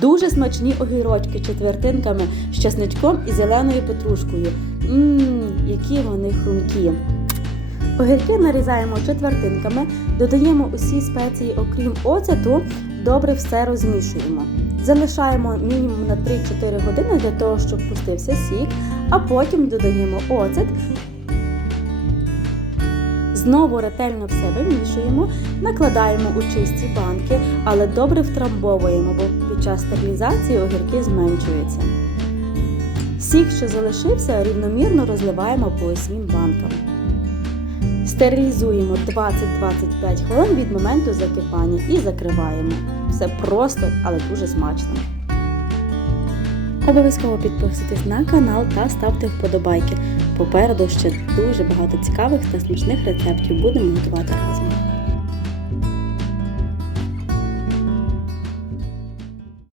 Дуже смачні огірочки четвертинками з часничком і зеленою петрушкою. Ммм, які вони хрумкі. Огірки нарізаємо четвертинками, додаємо усі спеції, окрім оцету, добре все розмішуємо. Залишаємо мінімум на 3-4 години для того, щоб пустився сік, а потім додаємо оцет. Знову ретельно все вимішуємо, накладаємо у чисті банки, але добре втрамбовуємо, бо під час стерилізації огірки зменшуються. Сік, що залишився, рівномірно розливаємо по усім банкам. Стерилізуємо 20-25 хвилин від моменту закипання і закриваємо. Все просто, але дуже смачно. Обов'язково підписуйтесь на канал та ставте вподобайки. Попереду ще дуже багато цікавих та смачних рецептів будемо готувати разом.